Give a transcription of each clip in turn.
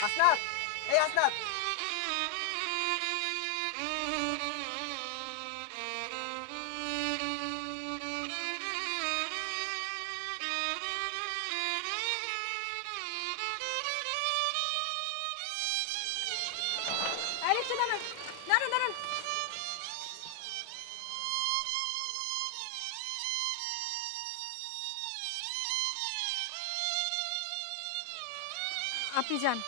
হাসনাত, এই হাসনাত। এই রিকশা দাঁড়ান, দাঁড়ান দাঁড়ান। আপনি যান।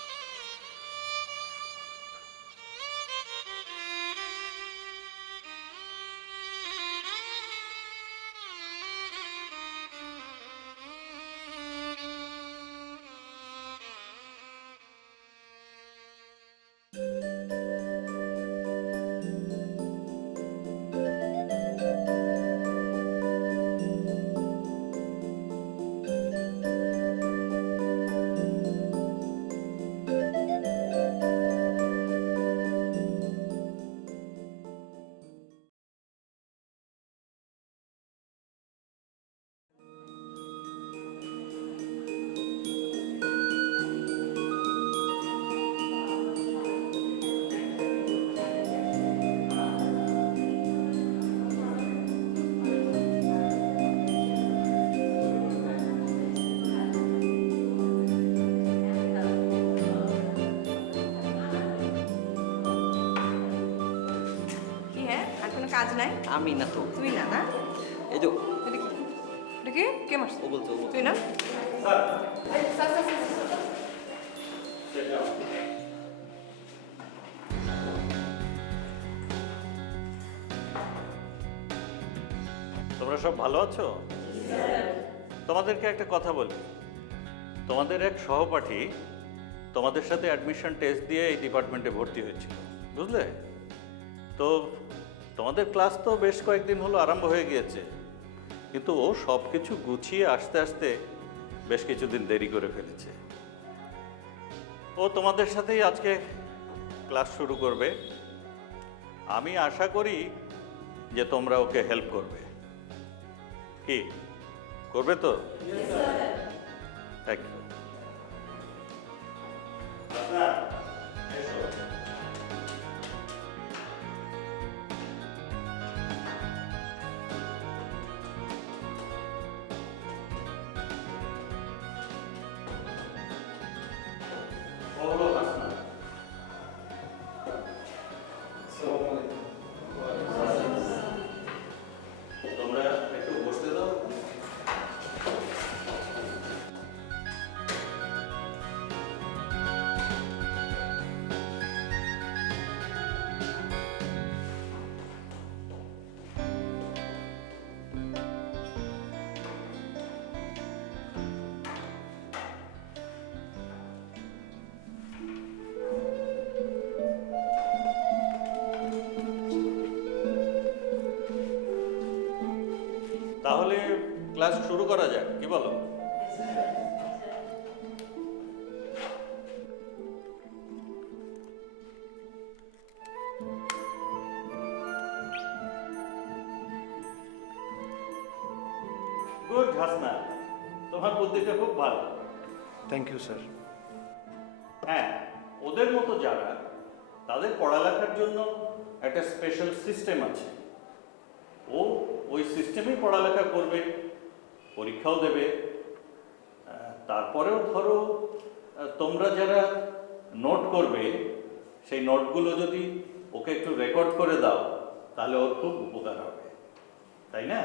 কি হ্যাঁ, আর কোনো কাজ নাই? আমি না তো, তুই না না? এই যে এটা কি? এটা কি? কে মারছে? ও বলছে, ও বলছে। তুই না? এই, sir, sir, sir, sir, sir. তোমরা সব ভালো আছো? তোমাদেরকে একটা কথা বলি, তোমাদের এক সহপাঠী তোমাদের সাথে অ্যাডমিশন টেস্ট দিয়ে এই ডিপার্টমেন্টে ভর্তি হয়েছিল, বুঝলে? তো তোমাদের ক্লাস তো বেশ কয়েকদিন হলো আরম্ভ হয়ে গিয়েছে, কিন্তু ও সব কিছু গুছিয়ে আসতে আসতে বেশ কিছুদিন দেরি করে ফেলেছে। ও তোমাদের সাথেই আজকে ক্লাস শুরু করবে। আমি আশা করি যে তোমরা ওকে হেল্প করবে। কি করবে তো? Thank you. তোমরা একটু বসতে দাও। তাহলে ক্লাস শুরু করা যাক, কি বলো? গুড হাসনা, তোমার বুদ্ধিটা খুব ভালো। Thank you sir. হ্যাঁ, ওদের মতো যারা, তাদের পড়ালেখার জন্য একটা স্পেশাল সিস্টেম আছে। ও ওই সিস্টেমেই পড়ালেখা করবে, পরীক্ষাও দেবে। তারপরেও ধরো তোমরা যারা নোট করবে, সেই নোটগুলো যদি ওকে একটু রেকর্ড করে দাও, তাহলে ওর খুব উপকার হবে, তাই না?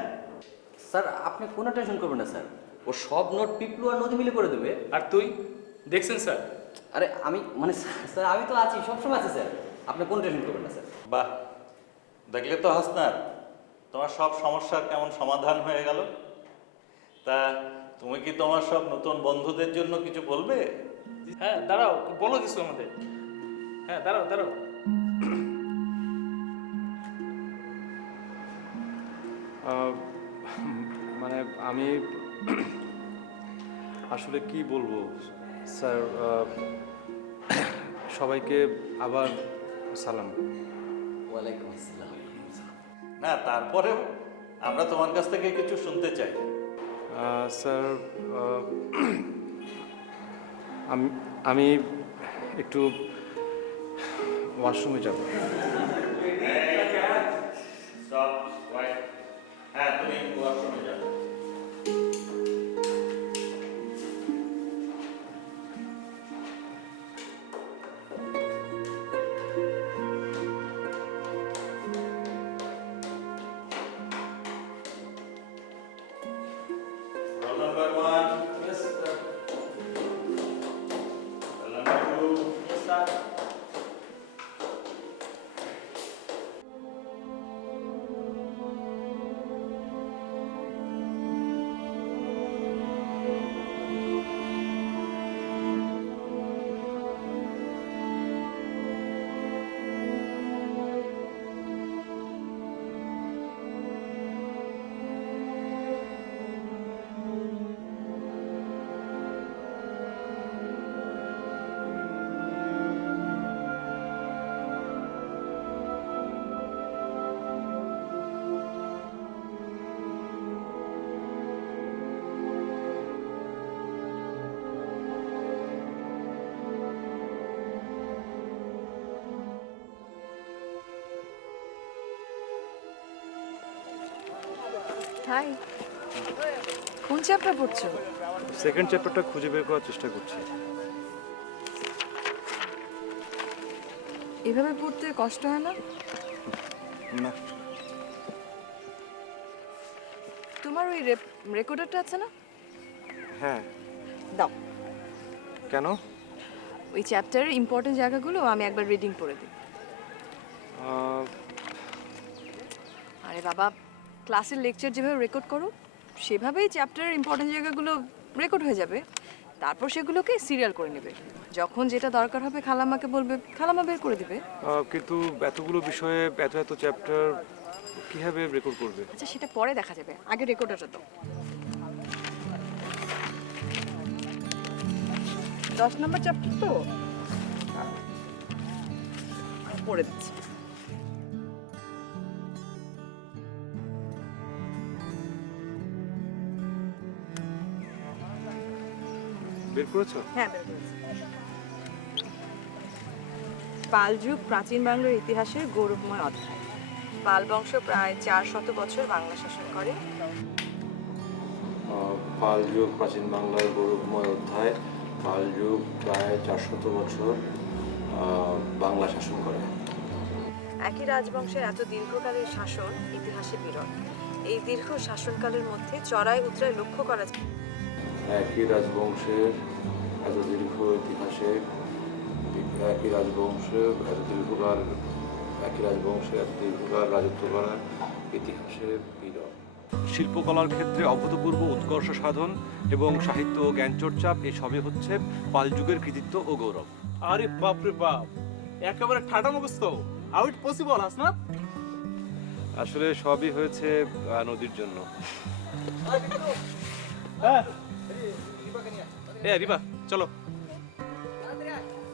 স্যার আপনি কোনো টেনশন করবেন না স্যার, ও সব নোট পিপলু আর নদী মিলে করে দেবে। আর তুই দেখছেন স্যার? আরে আমি মানে স্যার আমি তো আছি, সবসময় আছি স্যার, আপনি কোনো টেনশন করবেন না স্যার। বাহ, দেখলে তো হাসনার, তোমার সব সমস্যার কেমন সমাধান হয়ে গেল। তা তুমি কি তোমার সব নতুন বন্ধুদের জন্য কিছু বলবে? হ্যাঁ দাঁড়াও, বলো কিছু আমাদের। হ্যাঁ দাঁড়াও দাঁড়াও। মানে আমি আসলে কি বলবো স্যার, সবাইকে আবার সালাম। ওয়ালাইকুম আসসালাম। না, তারপরেও আমরা তোমার কাছ থেকে কিছু শুনতে চাই। স্যার আমি আমি একটু ওয়াশরুমে যাব। হ্যাঁ, তুমি ওয়াশরুমে যাও। Roll number 1. Yes, sir. Roll number 2. Yes, sir. High, কোন চ্যাপ্টার পড়ছো? সেকেন্ড চ্যাপ্টারটা খুঁজে বের করার চেষ্টা করছি। এভাবে পড়তে কষ্ট হয় না? না, তোমার ওই রেকর্ডারটা আছে না? হ্যাঁ। দাও। কেন? ওই চ্যাপ্টারের ইম্পর্টেন্ট জায়গাগুলো আমি একবার রিডিং করে দিই। আরে বাবা, ক্লাসের লেকচার যেভাবে রেকর্ড করো সেভাবেই চ্যাপ্টারের ইম্পর্টেন্ট জায়গাগুলো রেকর্ড হয়ে যাবে। তারপর সেগুলোকে সিরিয়াল করে নেবে। যখন যেটা দরকার হবে খালাম্মাকে বলবে, খালাম্মা বের করে দিবে। কিন্তু এতগুলো বিষয়ে এত এত চ্যাপ্টার কিভাবে রেকর্ড করবে? আচ্ছা, সেটা পরে দেখা যাবে, আগে রেকর্ডারটা দাও। 10 নম্বর চ্যাপ্টার তো পড়ে দিচ্ছি। বের করেছো? হ্যাঁ, বের করেছি। পাল যুগ প্রাচীন বাংলার ইতিহাসের গৌরবময় অধ্যায়। পাল বংশ প্রায় 400 বছর বাংলা শাসন করে। পাল যুগ প্রাচীন বাংলার গৌরবময় অধ্যায়। পাল যুগ প্রায় 400 বছর বাংলা শাসন করে। একই রাজবংশের এত দীর্ঘকালের শাসন ইতিহাসে বিরল। এই দীর্ঘ শাসনকালের মধ্যে চড়াই উতরাই লক্ষ্য করা যায়। একই রাজবংশের এত দীর্ঘ ইতিহাসে একই রাজবংশে এত দীর্ঘকাল রাজত্ব করার ইতিহাসে বিরল। শিল্পকলার ক্ষেত্রে অভূতপূর্ব উৎকর্ষ সাধন এবং সাহিত্য ও জ্ঞানচর্চা এসবই হচ্ছে পাল যুগের কৃতিত্ব ও গৌরব। আরে বাপ রে বাপ, একেবারে ঠাটা মুখস্থ। How it possible Hasnat? আসলে সবই হয়েছে নদীর জন্য। হ্যাঁ, এ রিবা চলো।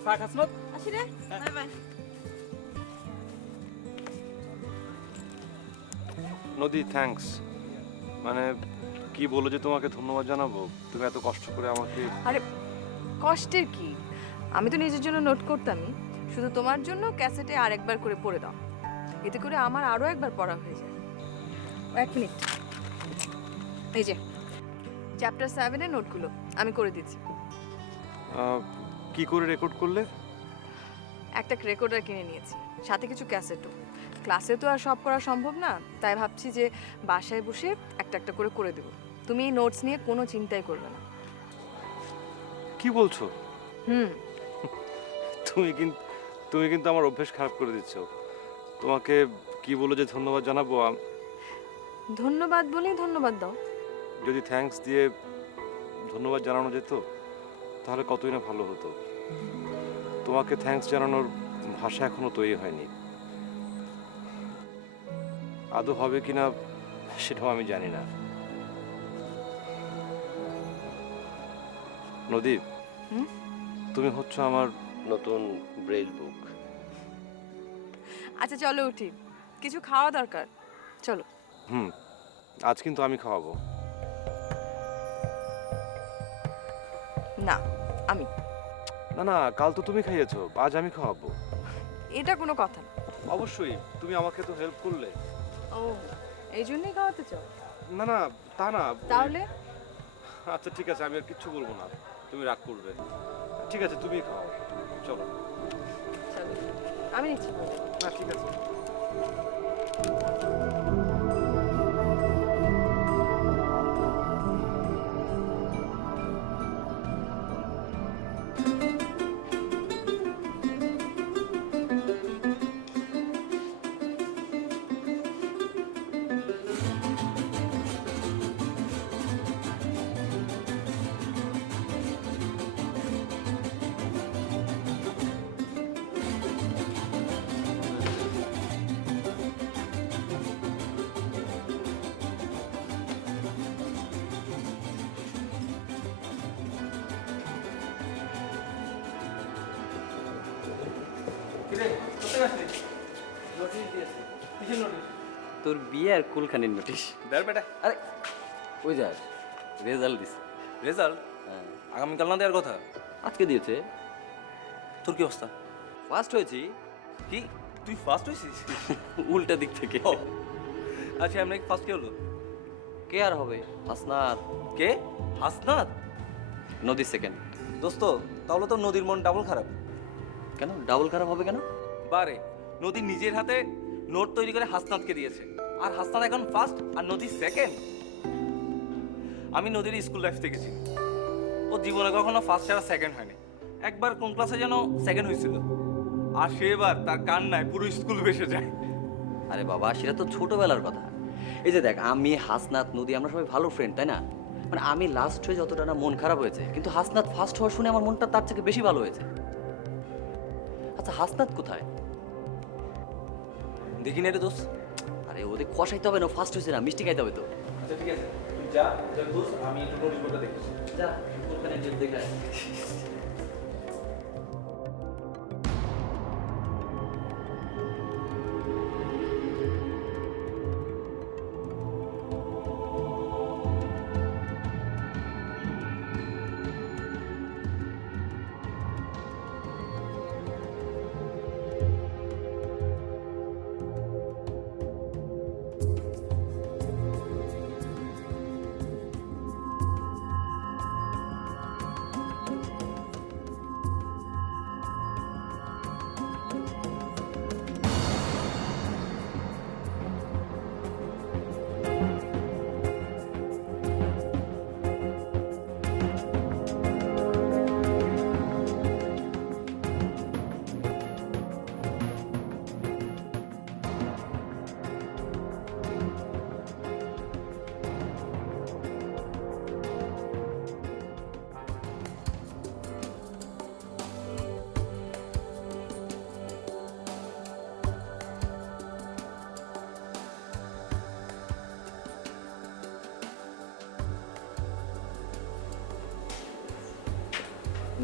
থাক হাসনাত। আসি রে, বাই বাই। নদী, থ্যাঙ্কস। মানে কি বলো যে তোমাকে ধন্যবাদ জানাবো? তুমি এত কষ্ট করে আমাকে। আরে কষ্টের কি, আমি তো নিজের জন্য নোট করতামই। শুধু তোমার জন্য ক্যাসেটে আরেকবার করে পড়ে দাও, এতে করে আমার আরো একবার পড়া হয়ে যায়। 1 মিনিট, এই যে চ্যাপ্টার 7 এর নোটগুলো আমি করে দিচ্ছি। কি করে রেকর্ড করলে? একটা রেকর্ডার কিনে নিয়েছি, সাথে কিছু ক্যাসেটও। ক্লাসে তো আর সব করা সম্ভব না, তাই ভাবছি যে বাসায় বসে একটা একটা করে করে দেবো। তুমি এই নোটস নিয়ে কোনো চিন্তাই করবে না। কি বলছো? হুম। তুমি কিন্তু আমার অভ্যেস খারাপ করে দিচ্ছ। তোমাকে কি বলে যে ধন্যবাদ জানাবো? ধন্যবাদ বলেই ধন্যবাদ দাও। যদি থ্যাঙ্কস দিয়ে ধন্যবাদ জানানো যেত তাহলে কতই না ভালো হতো। তোমাকে থ্যাঙ্কস জানানোর ভাষা এখনো তৈরি হয়নি। আদৌ হবে কিনা সেটাও আমি জানি না। নদীপ, তুমি হচ্ছে আমার নতুন ব্রেইল বুক। আচ্ছা চলো উঠি, কিছু খাওয়া দরকার, চলো। আজ কিন্তু আমি খাওয়াবো। না, আমি। না না, কাল তো তুমি খাইয়েছো, আজ আমি খাওয়াবো। এটা কোনো কথা না। অবশ্যই, তুমি আমাকে তো হেল্প করলে। ও, এই জন্যই খাওয়াতে চাও? না না, তা না। তাহলে আচ্ছা ঠিক আছে, আমি আর কিচ্ছু বলবো না, তুমি রাগ করবে। ঠিক আছে, তুমি খাও, চলো। চলো, আমি নিচ্ছি। না ঠিক আছে। কিরে কোথায় আসলি? নোটিশ দিয়েছে। কিসের নোটিশ? তোর বিয়ে আর কুলখানির নোটিশ। দেখ বেটা, আরে ওই যাস, রেজাল্ট দিস। রেজাল্ট হ্যাঁ, আগামীকাল না দেওয়ার কথা। আজকে দিয়েছে। তোর কি অবস্থা? ফার্স্ট হয়েছি। কি তুই ফার্স্ট হয়েছিস? উল্টা দিক থেকে। ও, আচ্ছা এমনি ফার্স্ট কে হলো? কে আর হবে? হাসনাত। কে? হাসনাত? নদী সেকেন্ড। দোস্ত, তাহলে তো নদীর মন ডাবল খারাপ। কেন ডাবল খারাপ হবে কেন? বারে, নদী নিজের হাতে নোট তৈরি করে হাসনাতকে দিয়েছে, আর হাসনাত এখন ফার্স্ট আর নদী সেকেন্ড। আমি নদীর স্কুল লাইফ দেখেছি, ও জীবনে কখনো ফার্স্ট ছাড়া সেকেন্ড হয়নি। একবার কোন ক্লাসে যেন সেকেন্ড হয়েছিল, আর সেবার তার কান্নায় পুরো স্কুল ভেসে যায়। আরে বাবা, সেটা তো ছোটবেলার কথা। এই যে দেখ, আমি হাসনাত নদী আমরা সবাই ভালো ফ্রেন্ড, তাই না? মানে আমি লাস্ট হয়ে যতটা না মন খারাপ হয়েছে, কিন্তু হাসনাত ফার্স্ট হওয়ার শুনে আমার মনটা তার থেকে বেশি ভালো হয়েছে। আচ্ছা হাসনাত কোথায়? দেখি না রে দোস্ত। আরে ওদের কষাইতে হবে না, ফার্স্ট হয়েছে না, মিষ্টি খাইতে হবে তো। আচ্ছা ঠিক আছে, তুই যা দোস্ত, আমি একটু নোটিশ বোর্ডটা দেখেছি। যা ওখানে যে দেখে আয়।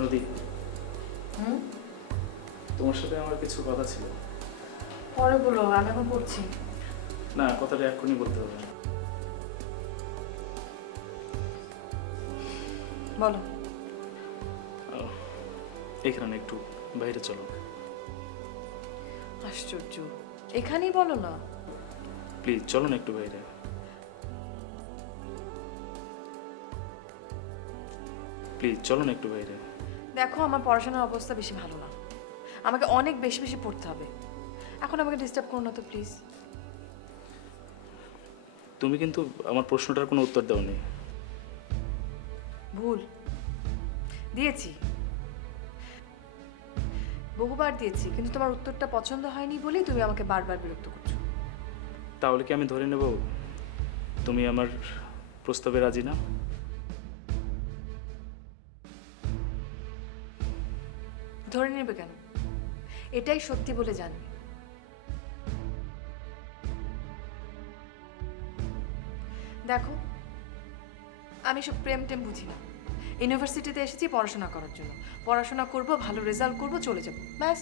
নদী, তোমার সাথে আমার কিছু কথা ছিল। পরে বলো, আমি এখন পড়ছি। না, কথাটা এক্ষুনি বলতে হবে না। বলো। এখানে একটু বাইরে চলো। আশ্চর্য, এখানেই বলো না। প্লিজ চলো না একটু বাইরে। প্লিজ চলো না একটু বাইরে। দেখো, আমার পড়াশোনার অবস্থা বেশি ভালো না, আমাকে অনেক বেশি বেশি পড়তে হবে। এখন আমাকে ডিস্টার্ব করো না তো প্লিজ। তুমি কিন্তু আমার প্রশ্নটার কোনো উত্তর দাওনি। ভুল দিয়েছি, বহুবার দিয়েছি, কিন্তু তোমার উত্তরটা পছন্দ হয়নি বলেই তুমি আমাকে বারবার বিরক্ত করছো। তাহলে কি আমি ধরে নেব তুমি আমার প্রস্তাবে রাজি না? ধরে নেবে কেন? এটাই সত্যি বলে জানবে। দেখো, আমি সব প্রেম টেম বুঝি না। ইউনিভার্সিটিতে এসেছি পড়াশোনা করার জন্য, পড়াশোনা করব, ভালো রেজাল্ট করব, চলে যাব, ব্যাস।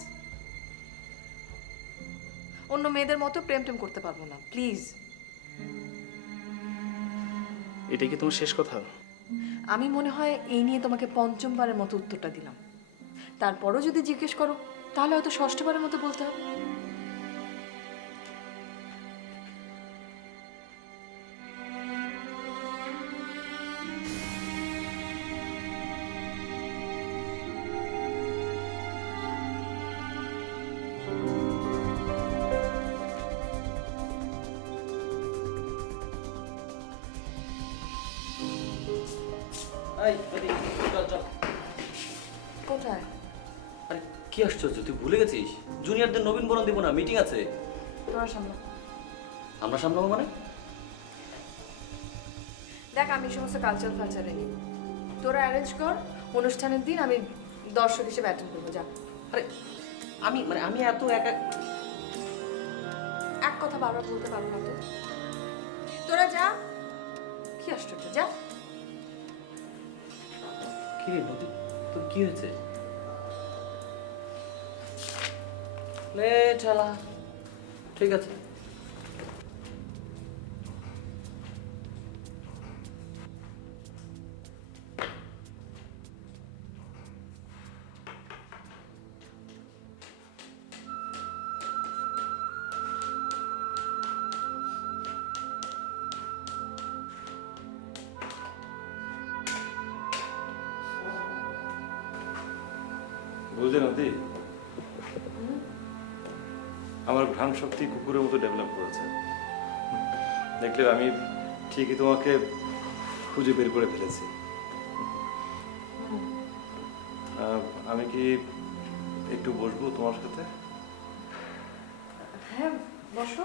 অন্য মেয়েদের মতো প্রেম টেম করতে পারবো না, প্লিজ। এটাই কি তোমার শেষ কথা? আমি মনে হয় এই নিয়ে তোমাকে পঞ্চমবারের মতো উত্তরটা দিলাম। তারপরও যদি জিজ্ঞেস করো তাহলে হয়তো ষষ্ঠবারের মতো বলতে হবে। কোথায়? আরে কি আশ্চর্য, তুই ভুলে গেছিস? জুনিয়রদের নবীন বরণ দিব না, মিটিং আছে। তোমার সামনে আমরা সামলাবো মানে? দেখ, আমি সমস্ত কালচারে নিই, তোরা অ্যারেঞ্জ কর, অনুষ্ঠানের দিন আমি দর্শক হিসেবে অ্যাটেন্ড করবো। যা। আরে আমি এত একা। এক কথা বারবার বলতে পারবো না তো? তোরা যা। কি আশ্চর্য, যা। কি রে নদী, তোর কি হয়েছে? লে চালা, ঠিক আছে। বুঝলে নদী, আমার ঘ্রাণ শক্তি কুকুরের মতো ডেভেলপ করেছে। দেখলে আমি ঠিকই তোমাকে খুঁজে বের করে ফেলেছি। আমি কি একটু বসবো তোমার সাথে? হ্যাঁ, বসো।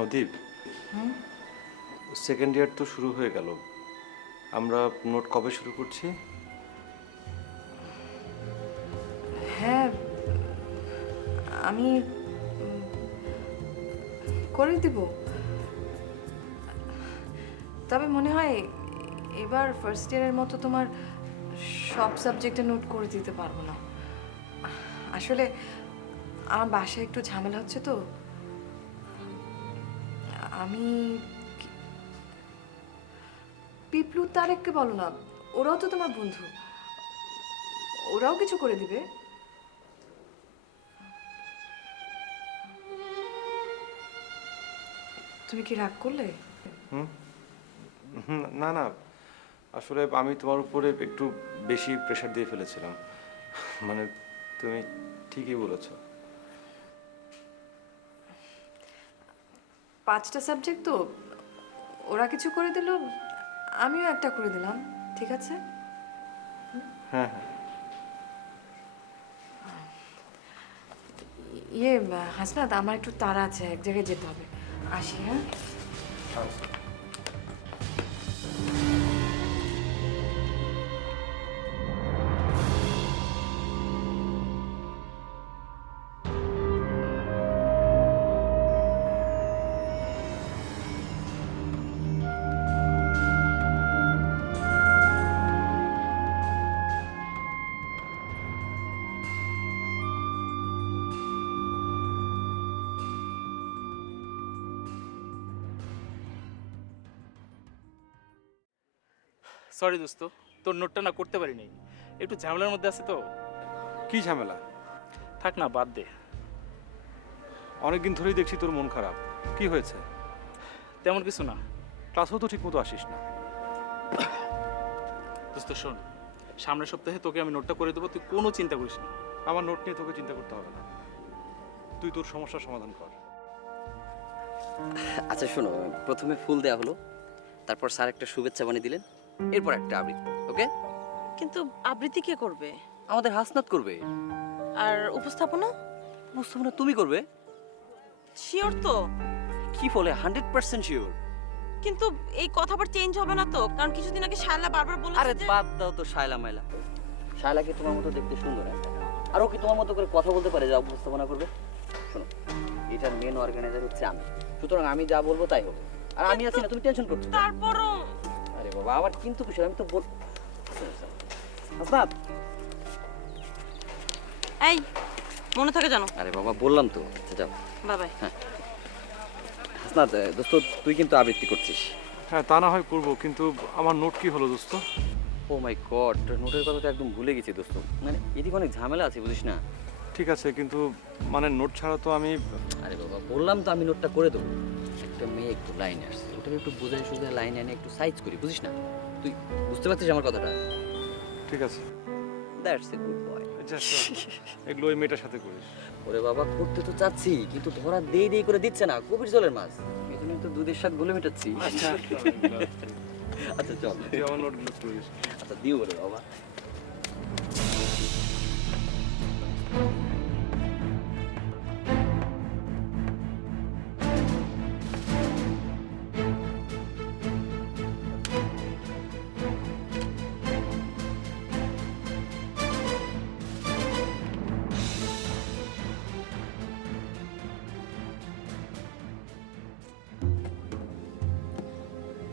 নদীপ, সেকেন্ড ইয়ার তো শুরু হয়ে গেল, আমরা নোট কবে শুরু করছি? হ্যাঁ, আমি করে দিব, তবে মনে হয় এবার ফার্স্ট ইয়ারের মতো তোমার সব সাবজেক্টে নোট করে দিতে পারবো না। আসলে আমার বাসায় একটু ঝামেলা হচ্ছে তো। আমি পিপলু তারেককে বলো না, ওরাও তো তোমার বন্ধু, ওরাও কিছু করে দিবে। তুমি কি রাগ করলে? না না, আসলে আমি তোমার উপরে একটু বেশি প্রেশার দিয়ে ফেলেছিলাম। মানে তুমি ঠিকই বলেছো। 5টা সাবজেক্ট তো, ওরা কিছু করে দিল, আমিও একটা করে দিলাম, ঠিক আছে? হ্যাঁ হ্যাঁ। ইয়ে হাসনাত, আমার একটু তাড়া আছে, এক জায়গায় যেতে হবে, আসি। হ্যাঁ, সরি দোস্ত, তোর নোটটা না করতে পারিনি, একটু ঝামেলার মধ্যে আছে তো। কি ঝামেলা? থাক না, বাদ দে। অনেকদিন ধরেই দেখছি তোর মন খারাপ, কি হয়েছে? তেমন কিছু না ক্লাসেও তো ঠিক মতো আসিস না। দোস্ত শোন, সামনের সপ্তাহে তোকে আমি নোটটা করে দেবো, তুই কোনো চিন্তা করিস না। আমার নোট নিয়ে তোকে চিন্তা করতে হবে না, তুই তোর সমস্যার সমাধান কর। আচ্ছা শোনো, প্রথমে ফুল দেওয়া হলো, তারপর স্যার একটা শুভেচ্ছা বানিয়ে দিলেন, এরপর একটা আবৃত্তি। ওকে? কিন্তু আবৃত্তি কে করবে? আমাদের হাসনাত করবে। আর উপস্থাপনা? উপস্থাপনা তুমি করবে? শিওর তো? কি বলে? 100% শিওর। কিন্তু এই কথা আবার চেঞ্জ হবে না তো? কারণ কিছুদিন আগে শায়লা বারবার আরে বলেছে যে বাদ দাও তো শায়লা মাইলা। শায়লা কি তোমার মতো দেখতে সুন্দর? আর ও কি তোমার মতো করে কথা বলতে পারে যা উপস্থাপনা করবে? শোনো, এটার মেন অর্গানাইজার হচ্ছে আমি, সুতরাং আমি যা বলবো তাই হবে। আর আমি আছি না, তুমি টেনশন করছো কেন? তারপরও আরে বাবা আবার কিন্তু কিছু আমি তো বল হাসনাত, এই মনে থাকে জানো। আরে বাবা বললাম তো। আচ্ছা যাও। বাবাই। হাসনাত দোস্ত, তুই কিন্তু আবৃত্তি করছিস। হ্যাঁ তা না হয় করবো, কিন্তু আমার নোট কি হলো দোস্ত? ও মাই গড, নোটের কথা তো একদম ভুলে গেছি দোস্ত। মানে এদিকে অনেক ঝামেলা আছে বুঝিস না। ঠিক আছে, কিন্তু মানে নোট ছাড়া তো আমি... আরে বাবা বললাম তো আমি নোটটা করে দেবো। একটা মেয়ে একটু লাইন আসছে, ওটাকে একটু বোঝাই সোজাই লাইন এনে একটু সাইজ করি, বুঝিস না? তুই বুঝতে পারছিস আমার কথাটা? ঠিক আছে, দ্যাটস এ গুড বয়। আচ্ছা এগুলো ওই মেয়েটার সাথে করিস। ওরে বাবা করতে তো চাচ্ছি, কিন্তু ধরা দেই দেই করে দিচ্ছে না, কবির জলের মাছ। এই জন্য তো দুধের স্বাদ গুলে মেটাচ্ছি। আচ্ছা চল, তুই আমার নোটগুলো করিস। আচ্ছা দিও ওরে বাবা।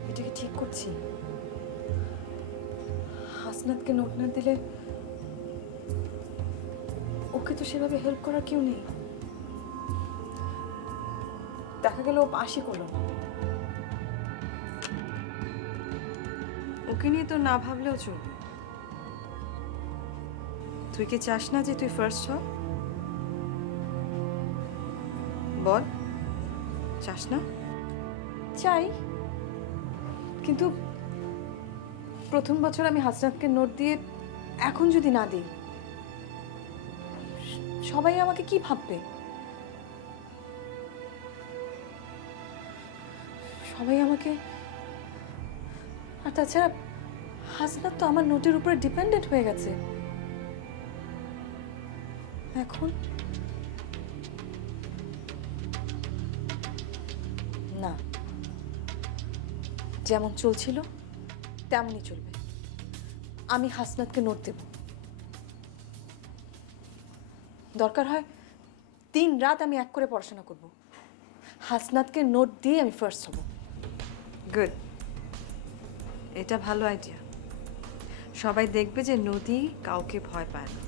এটা কি ঠিক করছি? হাসনাতকে নোট না দিলে ওকে তো সেভাবে হেল্প করার কেউ নেই। দেখা গেল ও পাশই করলো না। ওকে নিয়ে তো না ভাবলেও চলবে। তুই কি চাস না যে তুই ফার্স্ট হ? বল, চাস না? চাই, কিন্তু প্রথম বছর আমি হাসনাতকে নোট দিয়ে এখন যদি না দিই, সবাই আমাকে কি ভাববে? সবাই আমাকে, আর তাছাড়া হাসনাত তো আমার নোটের উপরে ডিপেন্ডেন্ট হয়ে গেছে। এখন না, যেমন চলছিল তেমনই চলবে। আমি হাসনাতকে নোট দেব, দরকার হয় 3 রাত আমি এক করে পড়াশোনা করব। হাসনাতকে নোট দিয়ে আমি ফার্স্ট হব। গুড, এটা ভালো আইডিয়া। সবাই দেখবে যে নদী কাউকে ভয় পায় না।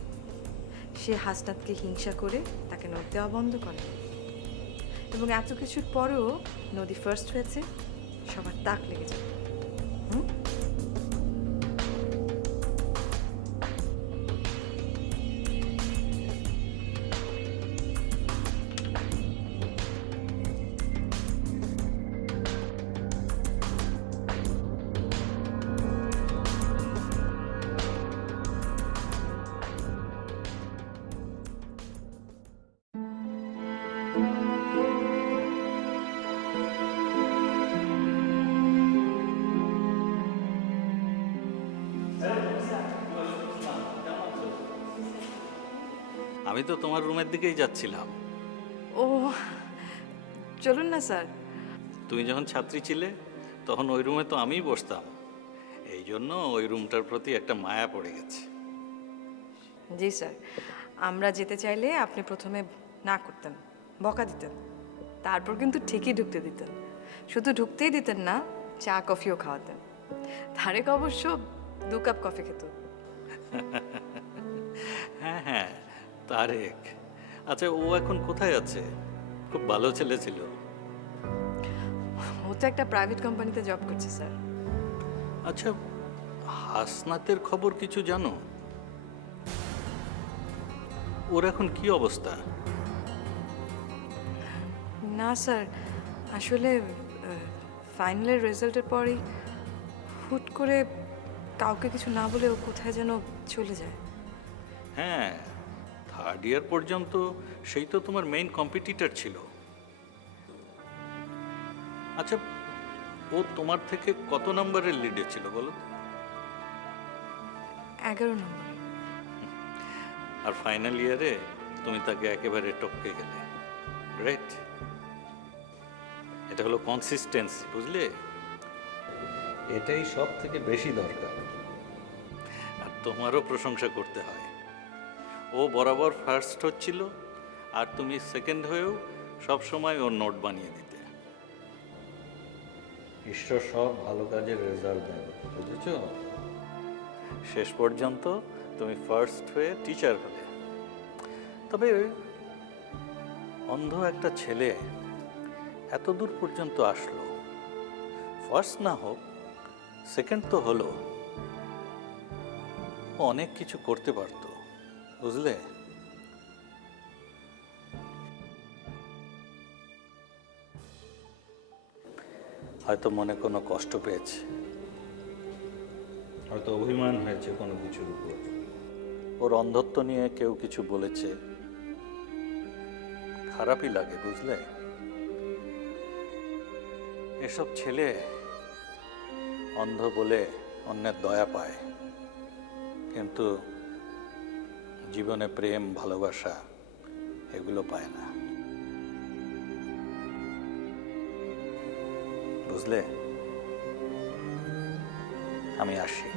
সে হাসনাতকে হিংসা করে তাকে নোট দেওয়া বন্ধ করে, এবং এত কিছুর পরেও নদী ফার্স্ট হয়েছে, সবার তাক লেগে যাবে। হুম? আমি তো তোমার রুমের দিকেই যাচ্ছিলাম। ও চলুন না স্যার। তুমি যখন ছাত্রী ছিলে তখন ওই রুমে তো আমিই বসতাম, এই জন্য ওই রুমটার প্রতি একটা মায়া পড়ে গেছে। জি স্যার, আমরা যেতে চাইলে আপনি প্রথমে না করতেন, বকা দিতেন, তারপর কিন্তু ঠিকই ঢুকতে দিতেন। শুধু ঢুকতেই দিতেন না, চা কফিও খাওয়াতেন। তারেক অবশ্য 2 কাপ কফি খেত। হ্যাঁ হ্যাঁ, তারেক। আচ্ছা ও এখন কোথায় আছে? খুব ভালো ছেলে ছিল। ও তো একটা প্রাইভেট কোম্পানিতে জব করছে স্যার। আচ্ছা হাসনাতের খবর কিছু জানো? ওর এখন কি অবস্থা? না স্যার, আসলে ফাইনালের রেজাল্টের পরই হুট করে কাউকে কিছু না বলে ও কোথায় যেন চলে যায়। হ্যাঁ, 3rd ইয়ার পর্যন্ত সেই তো তোমার মেইন কম্পিটিটর ছিল। আচ্ছা ও তোমার থেকে কত নম্বরের লিডে ছিল বলো তো? 11 নম্বর। আর ফাইনাল ইয়ারে তুমি তাকে একেবারে টপকে গেলে। গ্রেট। এটা হলো কনসিস্টেন্সি, বুঝলে? এটাই সব থেকে বেশি দরকার। আর তোমারও প্রশংসা করতে হয়। ও বরাবর ফার্স্ট হচ্ছিল আর তুমি সেকেন্ড হয়েও সব সময় ওর নোট বানিয়ে দিতে। ঈশ্বর সব ভালো কাজের রেজাল্ট দেয়, বুঝেছ? শেষ পর্যন্ত তুমি ফার্স্ট হয়ে টিচার হলে। তবে অন্ধ একটা ছেলে এত দূর পর্যন্ত আসলো, ফার্স্ট না হোক সেকেন্ড তো হলো, ও অনেক কিছু করতে পারতো, বুঝলে? হয়তো মনে কোনো কষ্ট পেয়েছে, হয়তো অভিমান হয়েছে কোনো কিছুর উপর, ওর অন্ধত্ব নিয়ে কেউ কিছু বলেছে, খারাপই লাগে, বুঝলে? এসব ছেলে অন্ধ বলে অন্যের দয়া পায়, কিন্তু জীবনে প্রেম ভালোবাসা এগুলো পায় না, বুঝলে? আমি আসি।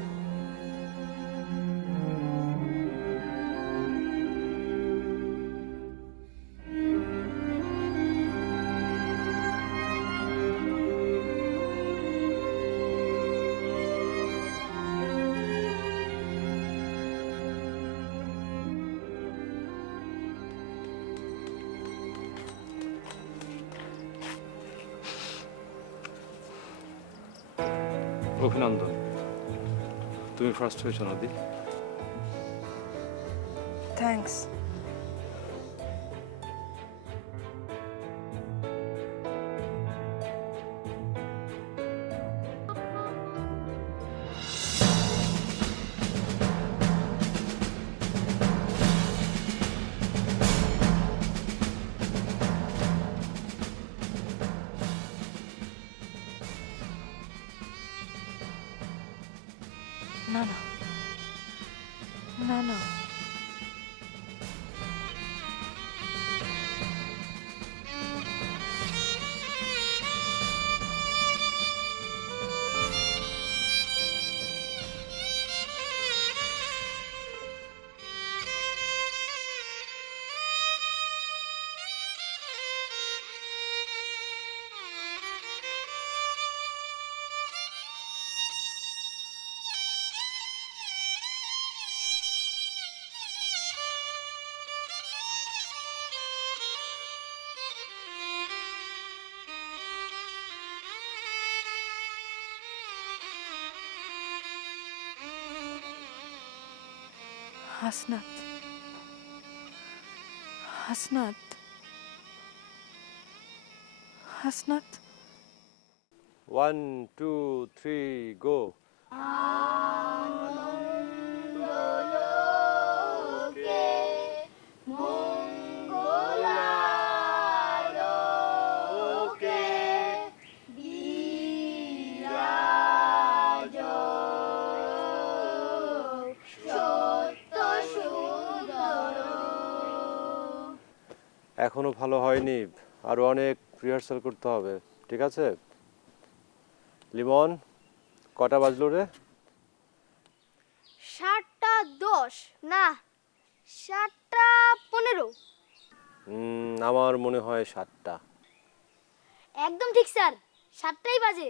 অভিনন্দন, তুমি ফার্স্ট হয়েছো নদী। থ্যাঙ্কস। না না না না, হাসনাত, হাসনাত, হাসনাত। 1 2 3 গো। এখনো ভালো হয়নি, আরো অনেক রিহার্সাল করতে হবে, ঠিক আছে? লিমন, কটা বাজলো রে? 7:10 না 7:15। আমার মনে হয় 7টা। একদম ঠিক স্যার, 7টাই বাজে।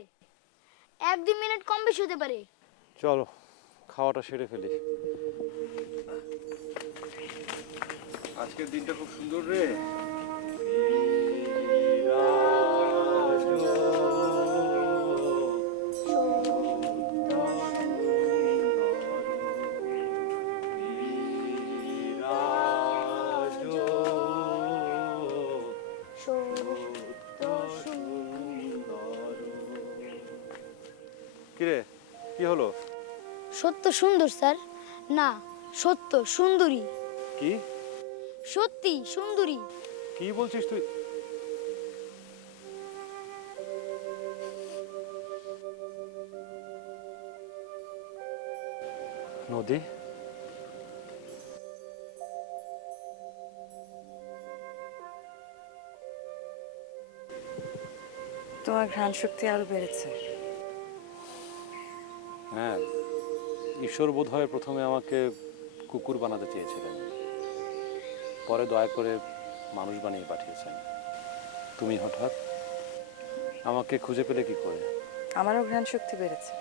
1-2 মিনিট কম বেশি হতে পারে। চলো খাওয়াটা সেরে ফেলি। আজকের দিনটা খুব সুন্দর রে। কিরে, কি হলো? সত্য সুন্দর স্যার, না সত্য সুন্দরী। কি সত্যি সুন্দরী। কি বলছিস তুই? নদী, তোমার ঘ্রাণ শক্তি আরো বেড়েছে। হ্যাঁ, ঈশ্বর বোধহয় প্রথমে আমাকে কুকুর বানাতে চেয়েছিলেন, পরে দয়া করে মানুষ বানিয়ে পাঠিয়েছেন। তুমি হঠাৎ আমাকে খুঁজে পেলে কি করে? আমারও ঘ্রাণ শক্তি বেড়েছে,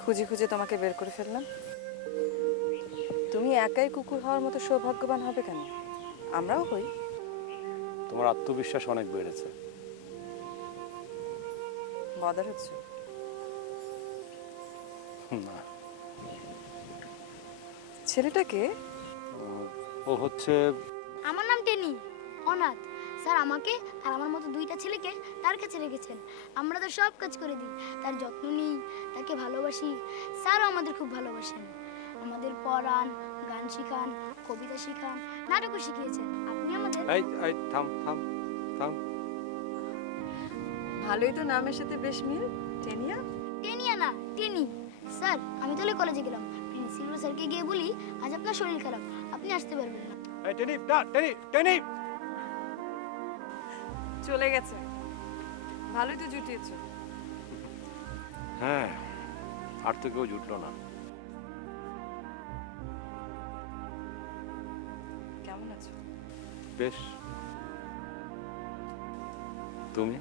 খুঁজে খুঁজে তোমাকে বের করে ফেললাম। তুমি একাই কুকুর হওয়ার মতো সৌভাগ্যবান হবে কেন? আমরাও হই। তোমার আত্মবিশ্বাস অনেক বেড়েছে। বদার হচ্ছে? না, ছেলেটাকে ও হচ্ছে আমার নাম টেনি, অনাথ। স্যার আমাকে আর আমার মতো দুইটা ছেলেকে তার কাছে রেখেছেন। আমরা তো সব কাজ করে দিই, তার যত্ন নিই, তাকে ভালোবাসি। স্যারও আমাদের খুব ভালোবাসেন, আমাদের পড়ান, গান শেখান, কবিতা শেখান, নাটকও শিখিয়েছেন। আপনি আমাদের এই এই থাম থাম থাম। ভালোই তো নামের সাথে বেশ মিল। টেনিয়া? টেনিয়া না, টেনি। স্যার আমি তাহলে কলেজে গেলাম, প্রিন্সিপাল স্যারকে গিয়ে বলি আজ আপনার শরীর খারাপ, আপনি আসতে পারবেন না। এই টেনি, না টেনি, টেনি। চলে গেছে। ভালোই তো জুটিয়েছো। হ্যাঁ, আর তো কেউ জুটলো না। কেমন আছো? বেশ। তুমি?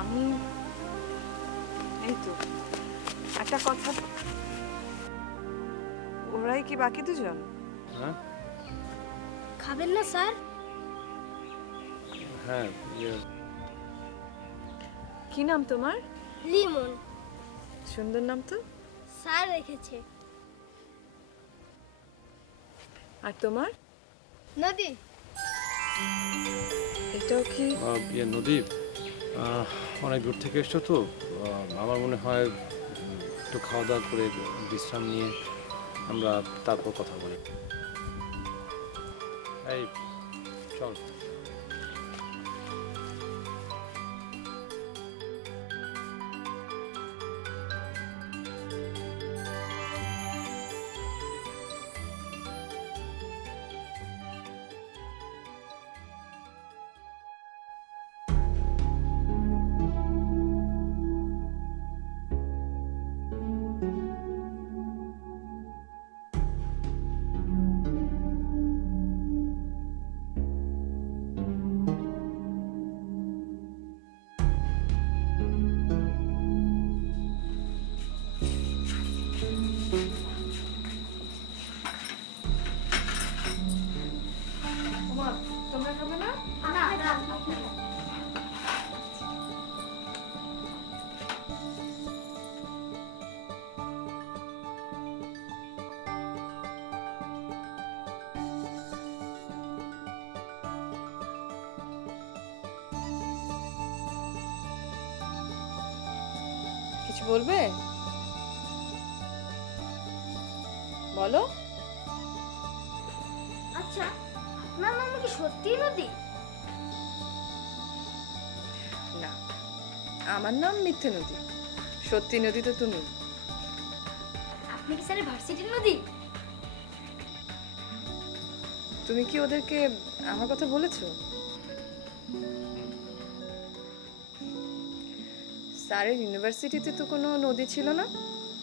আমি এই তো একটা কথা, ওরাই কি বাকি দুজন? হ্যাঁ খাবেন না স্যার? হ্যাঁ, কি নাম তোমার? লিমন। সুন্দর নাম তো। স্যার রেখেছে। আর তোমার? নদী। এটাও কি? নদী, অনেক দূর থেকে এসছো তো, আমার মনে হয় একটু খাওয়া দাওয়া করে বিশ্রাম নিয়ে আমরা তারপর কথা বলি। এই চল। তোমরা খাবে না? কিছু বলবে? বলো। আচ্ছা, আপনার নাম কি সত্যি নদী? না, আমার নাম মিথ্যে নদী। সত্যি নদী তো তুমি। আপনি কি স্যারের ভার্সিটির নদী? তুমি কি ওদেরকে আমার কথা বলেছো? স্যারের ইউনিভার্সিটিতে তো কোনো নদী ছিল না,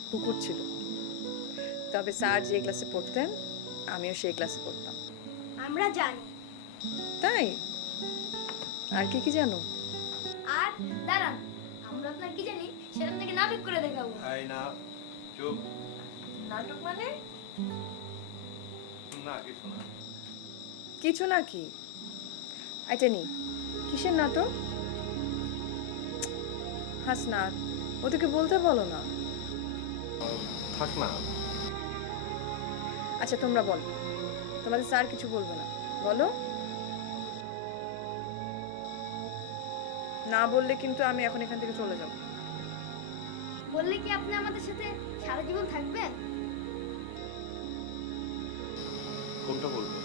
পুকুর ছিল। তবে স্যার যে ক্লাসে পড়তেন আমিও সেই ক্লাসে পড়তাম। আমরা জানি। তাই? আর কি কি জানো? আর দাঁড়ান, আমরা আপনার কি জানি সেটা থেকে নাটক করে দেখাবো। এই না, চুপ। নাটক মানে? না, কিছু না। কিছু না কি? আচ্ছা নি, কিসের নাটক? হাসনাত, ওদেরকে বলতে বলো না। থাক না। আচ্ছা তোমরা বলো, তোমাদের স্যার কিছু বলবে না, বলো। না বললে কিন্তু আমি এখন এখান থেকে চলে যাব। বললে কি আপনি আমাদের সাথে সারা জীবন থাকবেন? কোনটা বলবো?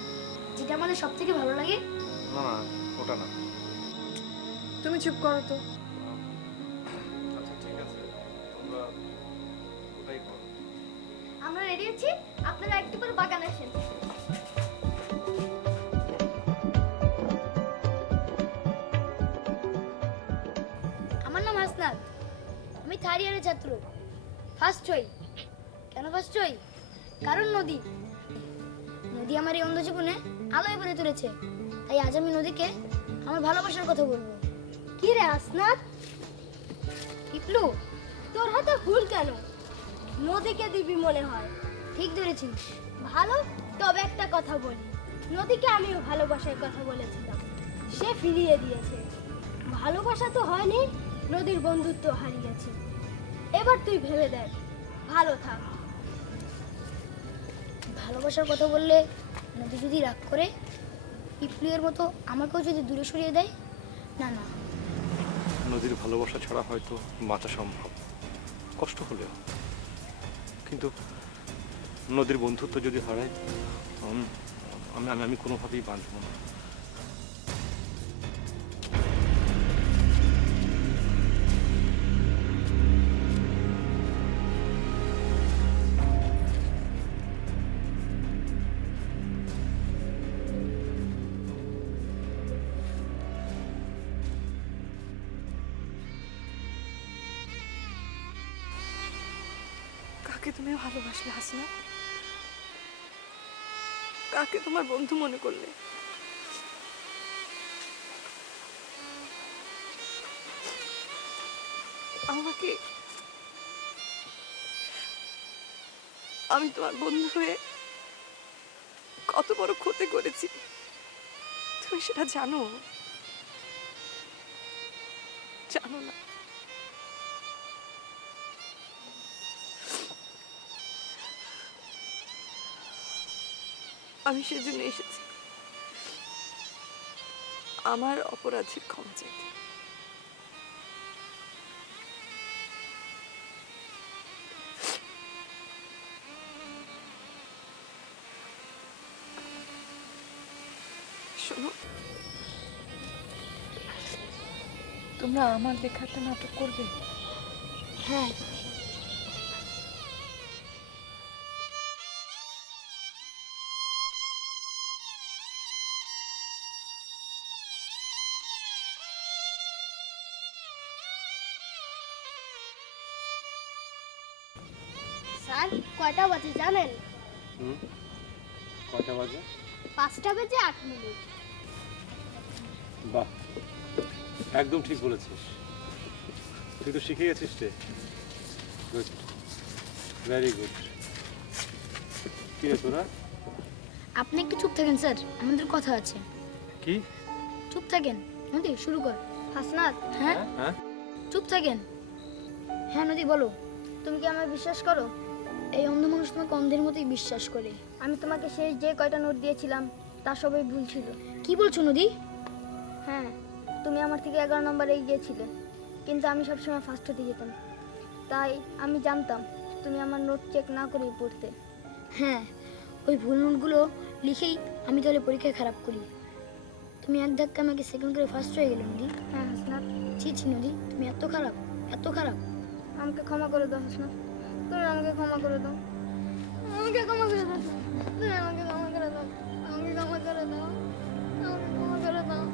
যেটা আমাদের সব থেকে ভালো লাগে। না না, ওটা না। তুমি চুপ করো তো। আচ্ছা ঠিক আছে, তোমরা ওটাই করো। আমরা রেডি আছি, আপনারা একটু করে বাগান আসেন। আমার নাম হাসনাত, আমি থার্ড ইয়ারের ছাত্র। ফার্স্ট হই। কেন ফার্স্ট হই? কারণ নদী। নদী আমার এই অন্ধ জীবনে আলোয় ভরে তুলেছে। তাই আজ আমি নদীকে আমার ভালোবাসার কথা বলবো। কি রে হাসনাত? টিপলু, তোর হাতে ফুল কেন? নদীকে দিবি মনে হয়। ঠিক ধরেছিস। ভালো, তবে একটা কথা বলি, নদীকে আমিও ভালোবাসার কথা বলেছিলাম, সে ফিরিয়ে দিয়েছে। ভালোবাসা তো হয়নি, নদীর বন্ধুত্ব হারিয়েছি। এবার তুই ভেবে দেখ, ভালো থাক। ভালোবাসার কথা বললে নদী যদি রাগ করে, পিপলুয়ের মতো আমাকেও যদি দূরে সরিয়ে দেয়, না না, নদীর ভালোবাসা ছাড়া হয়তো বাঁচা সম্ভব, কষ্ট হলেও। কিন্তু নদীর বন্ধুত্ব যদি হারায়, আমি কোনোভাবেই বাঁচব না। কাকে তুমি ভালোবাসলে হাসনাত? কাকে তোমার বন্ধু মনে করলে? আমাকে, আমি তোমার বন্ধু হয়ে কত বড় ক্ষতি করেছি তুমি সেটা জানো? জানো না? আমি সেজন্য এসেছি আমার অপরাধের ক্ষমা চাইতে। শোনো, তোমরা আমার লেখা একটা নাটক করবে? হ্যাঁ। স্যার, কয়টা বাজে জানেন? কয়টা বাজে? 5টা বেজে 8 মিনিট। বাহ, একদম ঠিক বলেছিস। তুই তো শিখে গেছিস রে। Good, very good. কি রে তোরা? আপনি একটু চুপ থাকেন স্যার, আমাদের কথা আছে। কি? চুপ থাকেন। নদী, শুরু কর। হাসনাত। হ্যাঁ, হ্যাঁ, চুপ থাকেন। হ্যাঁ নদী, বলো। তুমি কি আমায় বিশ্বাস করো? এই অন্ধ মানুষ তোমাকে অন্ধের মতোই বিশ্বাস করে। আমি তোমাকে শেষ যে কয়টা নোট দিয়েছিলাম তা সবই ভুল ছিল। কি বলছো নদী? হ্যাঁ, তুমি আমার থেকে 11 নম্বরে এগিয়ে ছিলে, কিন্তু আমি সবসময় ফার্স্ট হতে যেতাম। তাই আমি জানতাম তুমি আমার নোট চেক না করেই পড়তে। হ্যাঁ, ওই ভুল নোটগুলো লিখেই আমি তাহলে পরীক্ষায় খারাপ করি। তুমি এক ধাক্কা আমাকে সেকেন্ড করে ফার্স্ট হয়ে গেলে নদী। হ্যাঁ হাসনাত, ছি ছি নদী, তুমি এত খারাপ, এত খারাপ। আমাকে ক্ষমা করে দাও হাসনাত, তুমি আমাকে ক্ষমা করে দাও। আমাকে ক্ষমা করে দাও, তুমি আমাকে ক্ষমা করে দাও, আমাকে ক্ষমা করে দাও, আমাকে ক্ষমা করে দাও।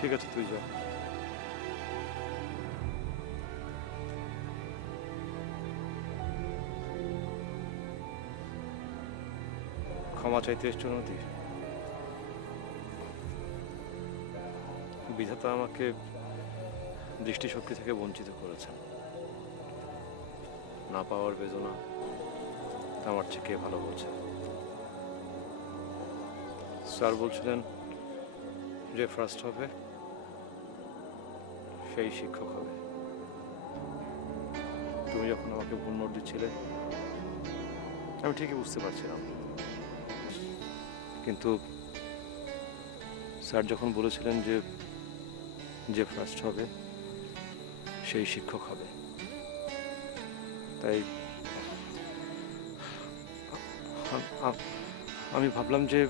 ঠিক আছে, তুই যা। ক্ষমা চাইতে এসছো নদী? বিধাতা আমাকে দৃষ্টিশক্তি থেকে বঞ্চিত করেছেন। না পাওয়ার বেদনা আমার চেয়ে কে ভালো বলছে। স্যার বলছিলেন যে ফার্স্ট হবে সেই শিক্ষক হবে। তুমি যখন আমাকে ভুল নোট দিচ্ছিলে আমি ঠিকই বুঝতে পারছিলাম, কিন্তু স্যার যখন বলেছিলেন যে যে ফার্স্ট হবে সেই শিক্ষক হবে, তাই আমি ভাবলাম যে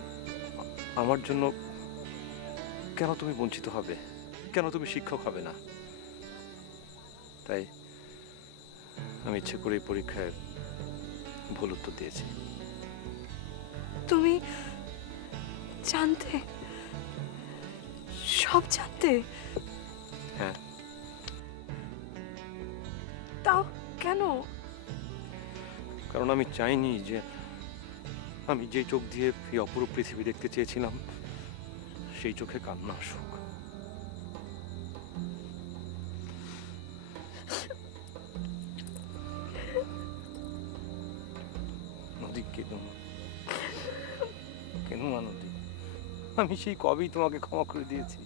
আমার জন্য কেন তুমি বঞ্চিত হবে, কেন তুমি শিক্ষক হবে না। তাই আমি ইচ্ছে করে এই পরীক্ষায় ভুল উত্তর দিয়েছি। তুমি জানতে, সব জানতে? হ্যাঁ, তাও কেন? কারণ আমি চাইনি যে আমি যে চোখ দিয়ে এই অপরূপ পৃথিবী দেখতে চেয়েছিলাম সেই চোখে কান্না আসুক। নদী কেন, কেন নদী? আমি সেই কবেই তোমাকে ক্ষমা করে দিয়েছি।